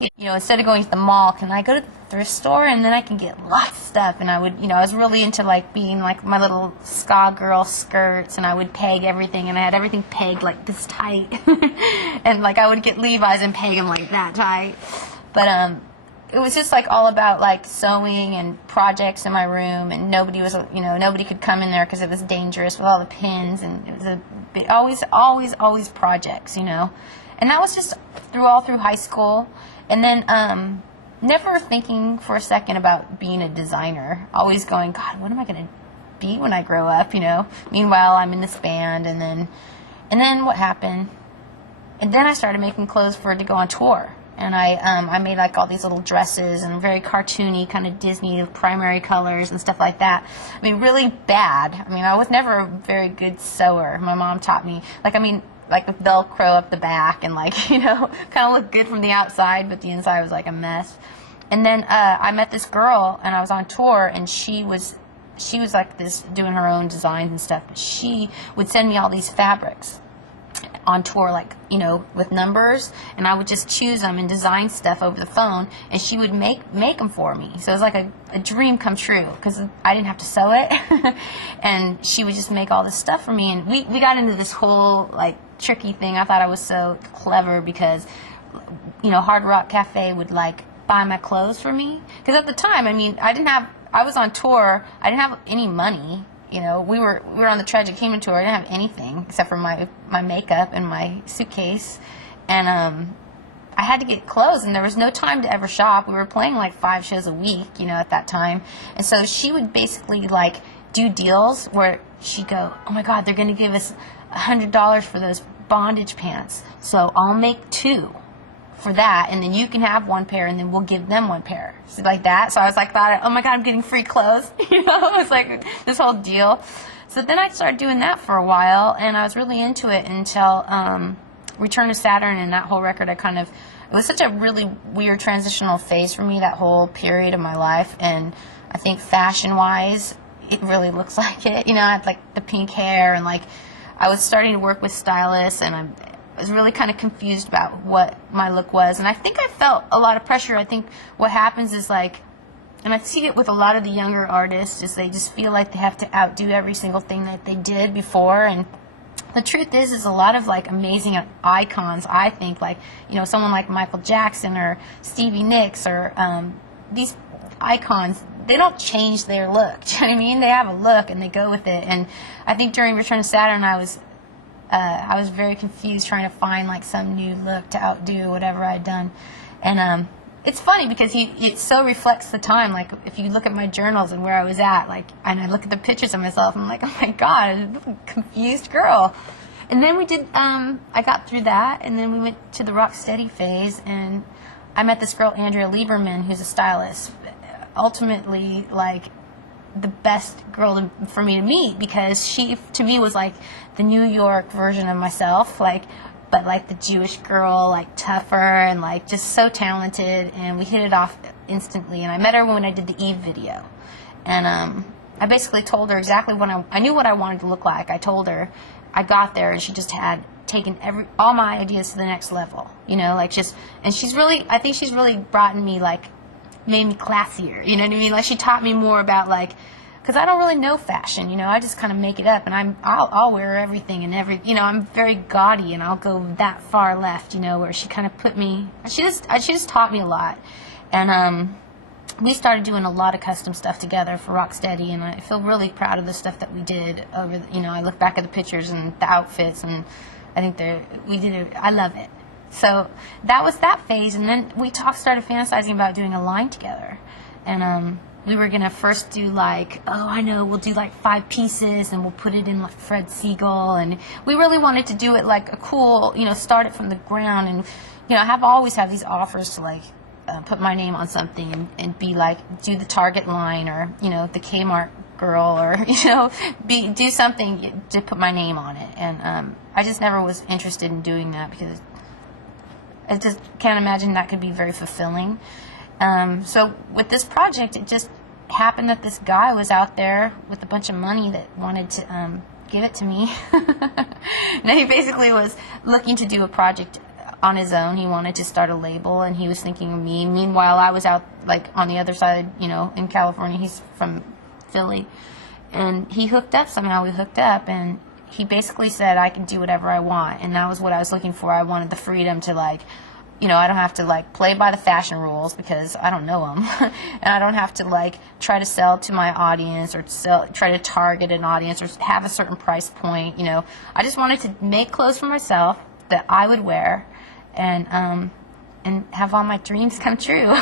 Instead of going to the mall, can I go to the thrift store and then I can get lots of stuff? And I would, I was really into like being like my little ska girl skirts, and I would peg everything, and I had everything pegged like this tight, and like I would get Levi's and peg them like that tight. But it was just like all about like sewing and projects in my room, and nobody could come in there because it was dangerous with all the pins, and it was always projects, and that was just all through high school. And then never thinking for a second about being a designer. Always going, God, what am I going to be when I grow up, Meanwhile, I'm in this band, and then what happened? And then I started making clothes to go on tour. And I made like all these little dresses and very cartoony, kind of Disney primary colors and stuff like that. I mean, really bad. I mean, I was never a very good sewer. My mom taught me, like the Velcro up the back, and kind of looked good from the outside, but the inside was like a mess. And then I met this girl, and I was on tour, and she was like this, doing her own designs and stuff. But she would send me all these fabrics on tour, with numbers, and I would just choose them and design stuff over the phone, and she would make them for me. So it was like a dream come true, because I didn't have to sew it, and she would just make all this stuff for me. And we got into this whole tricky thing. I thought I was so clever because Hard Rock Cafe would buy my clothes for me, because at the time, I was on tour, I didn't have any money. We were on the Tragic Human tour. I didn't have anything except for my makeup and my suitcase, and I had to get clothes, and there was no time to ever shop. We were playing 5 shows a week, at that time, and so she would basically do deals where she'd go, oh my God, they're going to give us $100 for those bondage pants, so I'll make 2 for that, and then you can have 1 pair, and then we'll give them 1 pair. So like that. So I was thought, oh my God, I'm getting free clothes. It was like this whole deal. So then I started doing that for a while, and I was really into it until Return to Saturn, and that whole record. It was such a really weird transitional phase for me, that whole period of my life, and I think fashion-wise, it really looks like it. I had the pink hair, and I was starting to work with stylists, and I was really kind of confused about what my look was, and I think I felt a lot of pressure. I think what happens is and I see it with a lot of the younger artists, is they just feel like they have to outdo every single thing that they did before. And the truth is a lot of amazing icons, I think, someone like Michael Jackson or Stevie Nicks or these icons, they don't change their look. Do you know what I mean? They have a look and they go with it. And I think during Return to Saturn, I was very confused trying to find some new look to outdo whatever I'd done. And it's funny because it so reflects the time. If you look at my journals and where I was at, and I look at the pictures of myself, I'm like, oh my God, I'm a confused girl. And then we did, I got through that, and then we went to the rock steady phase, and I met this girl, Andrea Lieberman, who's a stylist. Ultimately, the best girl for me to meet, because she, to me, was the New York version of myself, but the Jewish girl, tougher and just so talented, and we hit it off instantly. And I met her when I did the Eve video, and I basically told her exactly what I knew what I wanted to look like. I told her, I got there, and she just had taken all my ideas to the next level, and she's really, I think she's really brought me made me classier, you know what I mean? She taught me more about because I don't really know fashion, I just kind of make it up, and I'll wear everything and I'm very gaudy, and I'll go that far left, where she kind of put me, she just taught me a lot. And we started doing a lot of custom stuff together for Rocksteady, and I feel really proud of the stuff that we did over, I look back at the pictures and the outfits, and I think we did it, I love it. So that was that phase, and then we started fantasizing about doing a line together, and we were gonna first do we'll do 5 pieces, and we'll put it in Fred Siegel, and we really wanted to do it a cool, start it from the ground, and always have these offers to put my name on something and be do the Target line, or the Kmart girl, or do something to put my name on it, and I just never was interested in doing that, because I just can't imagine that could be very fulfilling. So with this project, it just happened that this guy was out there with a bunch of money that wanted to give it to me. And he basically was looking to do a project on his own. He wanted to start a label, and he was thinking of me. Meanwhile, I was out like on the other side, you know, in California. He's from Philly, and he hooked up somehow. We hooked up, and he basically said I can do whatever I want, and that was what I was looking for. I wanted the freedom to, like, you know, I don't have to like play by the fashion rules because I don't know them, and I don't have to like try to sell to my audience or try to target an audience or have a certain price point. You know, I just wanted to make clothes for myself that I would wear, and have all my dreams come true.